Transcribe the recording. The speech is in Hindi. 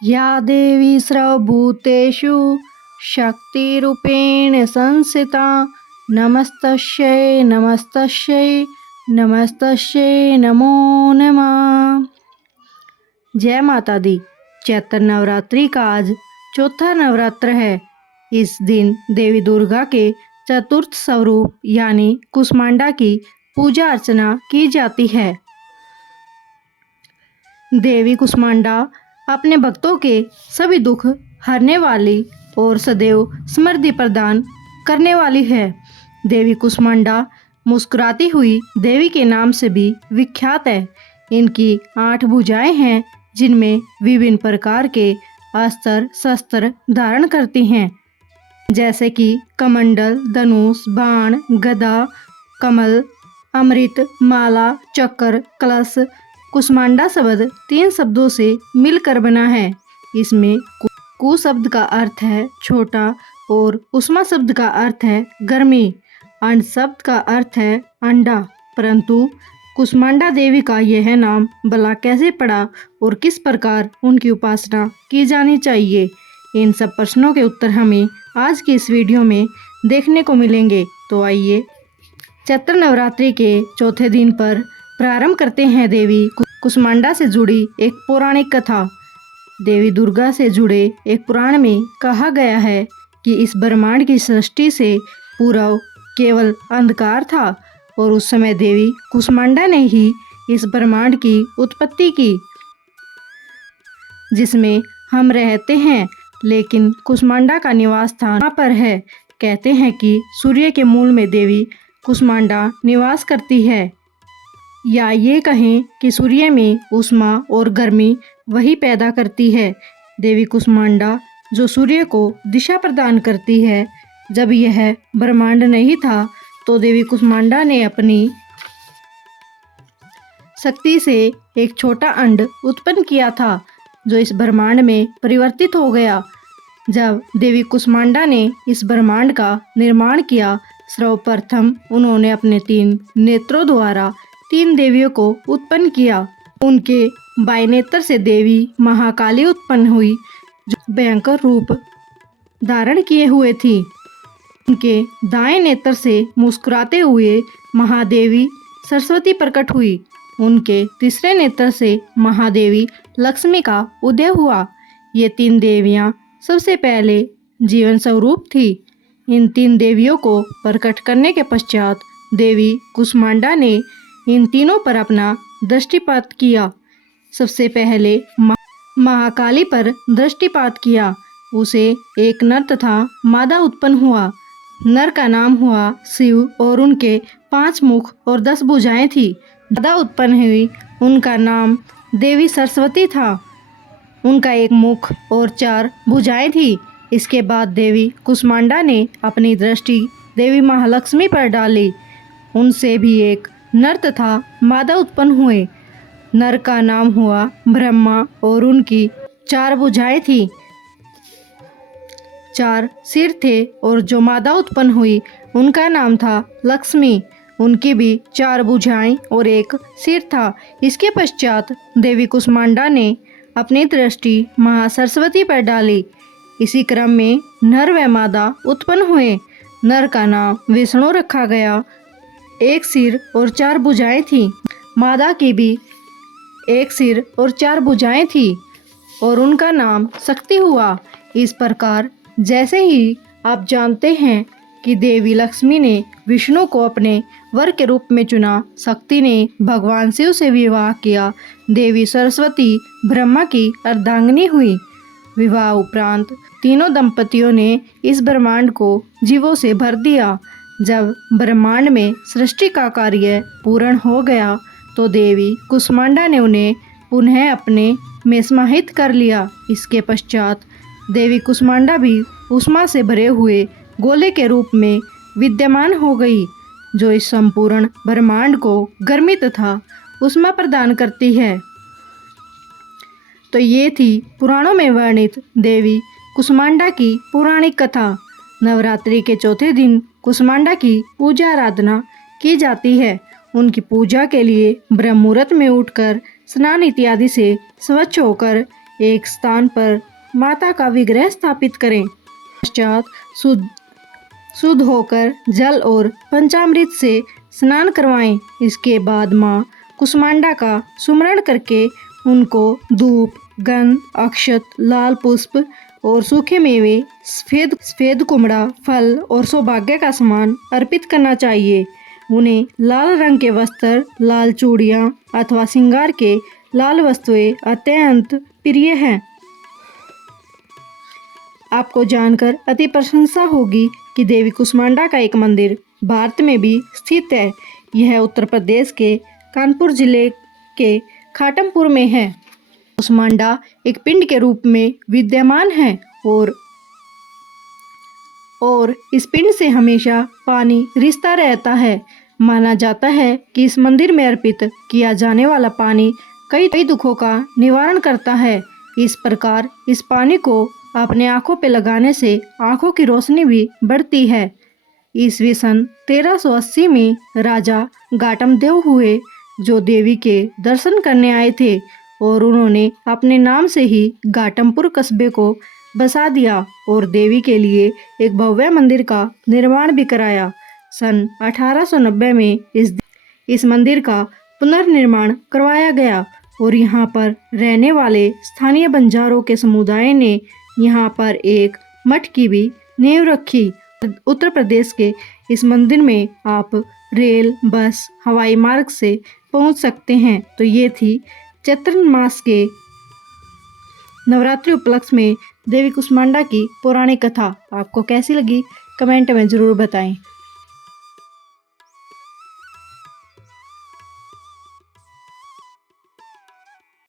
या देवी सर्वभूतेषु शक्तिरूपेण संस्थिता नमस्तस्यै नमस्तस्यै नमस्तस्यै नमो नमः। जय माता दी। चैत्र नवरात्रि का आज चौथा नवरात्र है। इस दिन देवी दुर्गा के चतुर्थ स्वरूप यानी कुष्मांडा की पूजा अर्चना की जाती है। देवी कुष्मांडा अपने भक्तों के सभी दुख हरने वाली और सदैव समृद्धि प्रदान करने वाली है। देवी कुष्मांडा मुस्कुराती हुई देवी के नाम से भी विख्यात है। इनकी 8 भुजाएं हैं जिनमें विभिन्न प्रकार के अस्त्र शस्त्र धारण करती हैं, जैसे कि कमंडल, धनुष, बाण, गदा, कमल, अमृत, माला, चक्र, कलश। कुष्मांडा शब्द 3 शब्दों से मिलकर बना है। इसमें कु शब्द का अर्थ है छोटा और उष्मा शब्द का अर्थ है गर्मी। अंड शब्द का अर्थ है अंडा। परंतु कुष्मांडा देवी का यह नाम भला कैसे पड़ा और किस प्रकार उनकी उपासना की जानी चाहिए, इन सब प्रश्नों के उत्तर हमें आज की इस वीडियो में देखने को मिलेंगे। तो आइए चैत्र नवरात्रि के चौथे दिन पर प्रारंभ करते हैं देवी कुष्मांडा से जुड़ी एक पौराणिक कथा। देवी दुर्गा से जुड़े एक पुराण में कहा गया है कि इस ब्रह्मांड की सृष्टि से पूर्व केवल अंधकार था और उस समय देवी कुष्मांडा ने ही इस ब्रह्मांड की उत्पत्ति की जिसमें हम रहते हैं। लेकिन कुष्मांडा का निवास स्थान कहाँ पर है? कहते हैं कि सूर्य के मूल में देवी कुष्मांडा निवास करती है, या ये कहें कि सूर्य में ऊष्मा और गर्मी वही पैदा करती है। देवी कुष्मांडा जो सूर्य को दिशा प्रदान करती है। जब यह ब्रह्मांड नहीं था तो देवी कुष्मांडा ने अपनी शक्ति से एक छोटा अंड उत्पन्न किया था जो इस ब्रह्मांड में परिवर्तित हो गया। जब देवी कुष्मांडा ने इस ब्रह्मांड का निर्माण किया, सर्वप्रथम उन्होंने अपने 3 नेत्रों द्वारा 3 देवियों को उत्पन्न किया। उनके बाएं नेत्र से देवी महाकाली उत्पन्न हुई जो भयंकर रूप धारण किए हुए थी। उनके दाएं नेत्र से मुस्कुराते हुए महादेवी सरस्वती प्रकट हुई। उनके तीसरे नेत्र से महादेवी लक्ष्मी का उदय हुआ। ये 3 देवियां सबसे पहले जीवन स्वरूप थी। इन 3 देवियों को प्रकट करने के पश्चात देवी कुष्मांडा ने इन तीनों पर अपना दृष्टिपात किया। सबसे पहले महाकाली पर दृष्टिपात किया। उसे एक नर तथा मादा उत्पन्न हुआ। नर का नाम हुआ शिव और उनके 5 मुख और 10 भुजाएं थी। मादा उत्पन्न हुई, उनका नाम देवी सरस्वती था। उनका 1 मुख और 4 भुजाएं थी। इसके बाद देवी कुष्मांडा ने अपनी दृष्टि देवी महालक्ष्मी पर डाली। उनसे भी एक नर तथा मादा उत्पन्न हुए। नर का नाम हुआ ब्रह्मा और उनकी 4 भुजाएं थी, 4 सिर थे। और जो मादा उत्पन्न हुई उनका नाम था लक्ष्मी। उनकी भी 4 भुजाएं और 1 सिर था। इसके पश्चात देवी कुष्मांडा ने अपनी दृष्टि महासरस्वती पर डाली। इसी क्रम में नर व मादा उत्पन्न हुए। नर का नाम विष्णु रखा गया। 1 सिर और 4 भुजाएं थी। मादा की भी 1 सिर और 4 भुजाएं थी और उनका नाम शक्ति हुआ। इस प्रकार जैसे ही आप जानते हैं कि देवी लक्ष्मी ने विष्णु को अपने वर के रूप में चुना, शक्ति ने भगवान शिव से विवाह किया, देवी सरस्वती ब्रह्मा की अर्धांगिनी हुई। विवाह उपरांत तीनों दंपतियों ने इस ब्रह्मांड को जीवों से भर दिया। जब ब्रह्मांड में सृष्टि का कार्य पूर्ण हो गया तो देवी कुष्मांडा ने उन्हें पुनः अपने में समाहित कर लिया। इसके पश्चात देवी कुष्मांडा भी ऊष्मा से भरे हुए गोले के रूप में विद्यमान हो गई जो इस संपूर्ण ब्रह्मांड को गर्मी तथा ऊष्मा प्रदान करती है। तो ये थी पुराणों में वर्णित देवी कुष्मांडा की पौराणिक कथा। नवरात्रि के चौथे दिन कुष्मांडा की पूजा आराधना की जाती है। उनकी पूजा के लिए ब्रह्म मुहूर्त में उठकर स्नान इत्यादि से स्वच्छ होकर एक स्थान पर माता का विग्रह स्थापित करें। पश्चात शुद्ध होकर जल और पंचामृत से स्नान करवाएं। इसके बाद माँ कुष्मांडा का सुमरण करके उनको धूप, गंध, अक्षत, लाल पुष्प और सूखे मेवे, सफेद कुमड़ा, फल और सौभाग्य का सामान अर्पित करना चाहिए। उन्हें लाल रंग के वस्त्र, लाल चूड़ियाँ अथवा श्रृंगार के लाल वस्तुएं अत्यंत प्रिय हैं। आपको जानकर अति प्रशंसा होगी कि देवी कुष्मांडा का एक मंदिर भारत में भी स्थित है। यह उत्तर प्रदेश के कानपुर जिले के खाटमपुर में है। कुष्मांडा एक पिंड के रूप में विद्यमान है और इस पिंड से हमेशा पानी रिसता रहता है। माना जाता है कि इस मंदिर में अर्पित किया जाने वाला पानी कई दुखों का निवारण करता है। इस प्रकार इस पानी को अपने आँखों पे लगाने से आँखों की रोशनी भी बढ़ती है। ईस्वी सन 1380 में राजा घाटमदेव हुए, जो देवी के दर्शन करने आए थे और उन्होंने अपने नाम से ही घाटमपुर कस्बे को बसा दिया और देवी के लिए एक भव्य मंदिर का निर्माण भी कराया। सन 1890 में इस मंदिर का पुनर्निर्माण करवाया गया और यहाँ पर रहने वाले स्थानीय बंजारों के समुदाय ने यहाँ पर एक मठ की भी नींव रखी। उत्तर प्रदेश के इस मंदिर में आप रेल, बस, हवाई मार्ग से पहुँच सकते हैं। तो ये थी चैत्र मास के नवरात्रि उपलक्ष्य में देवी कुष्मांडा की पौराणिक कथा। आपको कैसी लगी कमेंट में ज़रूर बताएं।